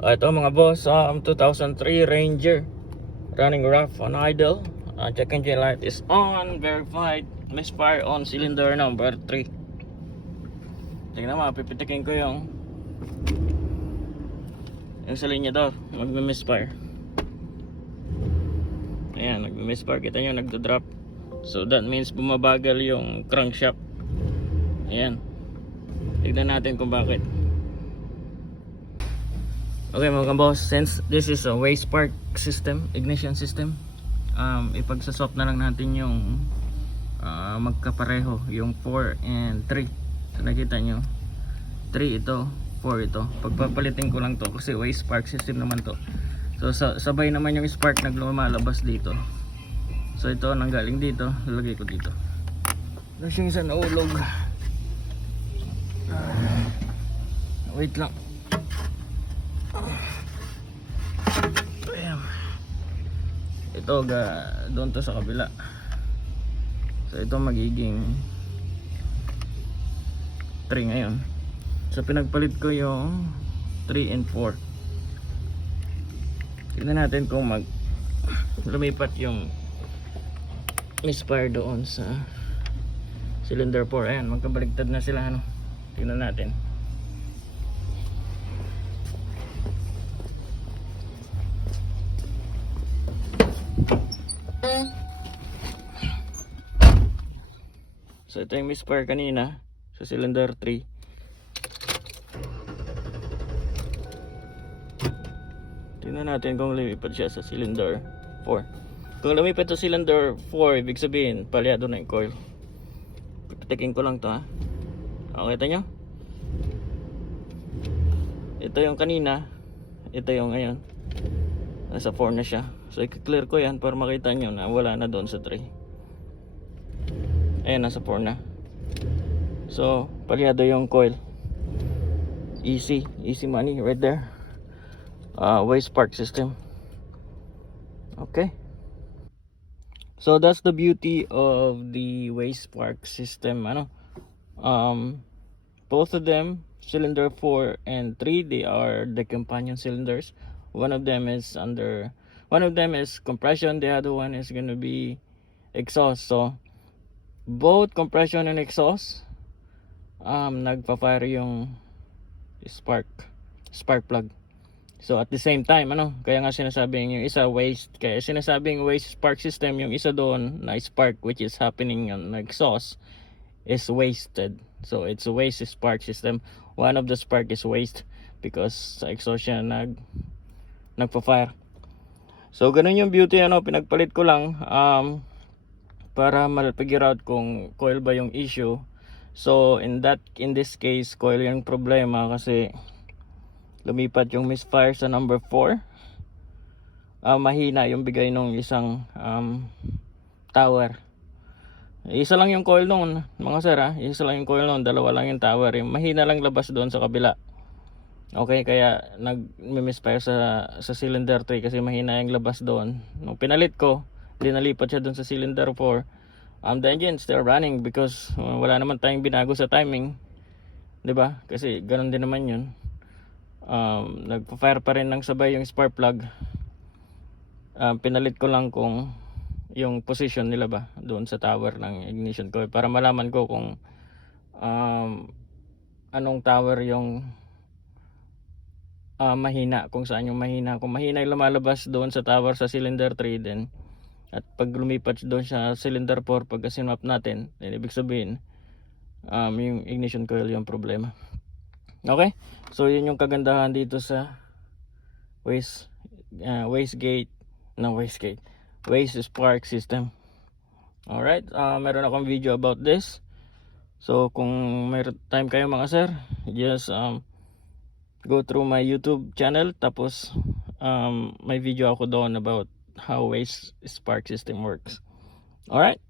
Ito mga boss, 2003 Ranger running rough on idle. Check engine light is on, verified, misfire on cylinder number 3. Tingnan mo, pipitikin ko yung sa linyador, magme-misfire. Ayan, nagme-misfire, kita nyo, nagdo-drop. So that means bumabagal yung crankshaft. Ayan, tignan natin kung bakit. Okay mga boss, since this is a waste spark system, ignition system, ipagsaswap na lang natin yung magkapareho, yung 4 and 3. So, nakita nyo, 3 ito, 4 ito. Pagpapalitin ko lang to kasi waste spark system naman to. So sabay naman yung spark na lumalabas dito. So ito nanggaling dito, lalagay ko dito. Tapos yung isa naulog. Wait lang. Ayan. Ito doon to sa kabila. So ito magiging 3 ngayon. So pinagpalit ko yung 3 and 4. Tignan natin kung lumipat yung misfire doon sa cylinder 4. Ayan, magkabaligtad na sila, ano. Tignan natin. So ito yung misfire kanina sa cylinder 3. Tingnan natin kung lumipat siya sa cylinder 4. Kung lumipat sa cylinder 4, ibig sabihin palyado na yung coil. Pipitikin ko lang to, ha. Okay, kita nyo? Ito yung kanina, ito yung ngayon. Nasa 4 na siya. So i-clear ko yan para makita nyo na wala na doon sa 3. Ayan, nasa 4 na. So palyado yung coil. Easy money right there. Waste spark system. Okay, so that's the beauty of the waste spark system, ano. Both of them, cylinder 4 and 3, they are the companion cylinders. One of them is compression, the other one is gonna be exhaust. So both compression and exhaust, nagpa-fire yung spark plug. So at the same time, ano, kaya nga sinasabing yung isa waste, kaya sinasabing waste spark system, yung isa doon na spark which is happening on exhaust is wasted. So it's a waste spark system. One of the spark is waste because sa exhaust siya nagpa-fire. So ganun yung beauty, ano, pinagpalit ko lang para ma-figure out kung coil ba yung issue. So in this case, coil yung problema kasi lumipat yung misfire sa number 4. Mahina yung bigay nung isang tower. Isa lang yung coil noon, mga sir, ha? Isa lang yung coil noon, dalawa lang yung tower. Mahina lang labas doon sa kabila. Okay, kaya nag-misfire sa cylinder 3 kasi mahina yung labas doon. Nung pinalit ko, dinalipat siya doon sa cylinder 4. The engine still running because wala naman tayong binago sa timing, 'di ba? Kasi ganoon din naman 'yun. Nagpa-fire pa rin ng sabay yung spark plug. Pinalit ko lang kung yung position nila ba doon sa tower ng ignition coil para malaman ko kung anong tower yung mahina, kung saan yung mahina. Kung mahina yung lumalabas doon sa tower sa cylinder 3 din, at pag lumipat doon sa cylinder 4, pag sinwap natin, then ibig sabihin yung ignition coil yung problema. Okay, so yun yung kagandahan dito sa waste spark system. Alright, meron akong video about this. So kung may time kayo mga sir, just go through my YouTube channel, tapos may video ako doon about how waste spark system works. Alright.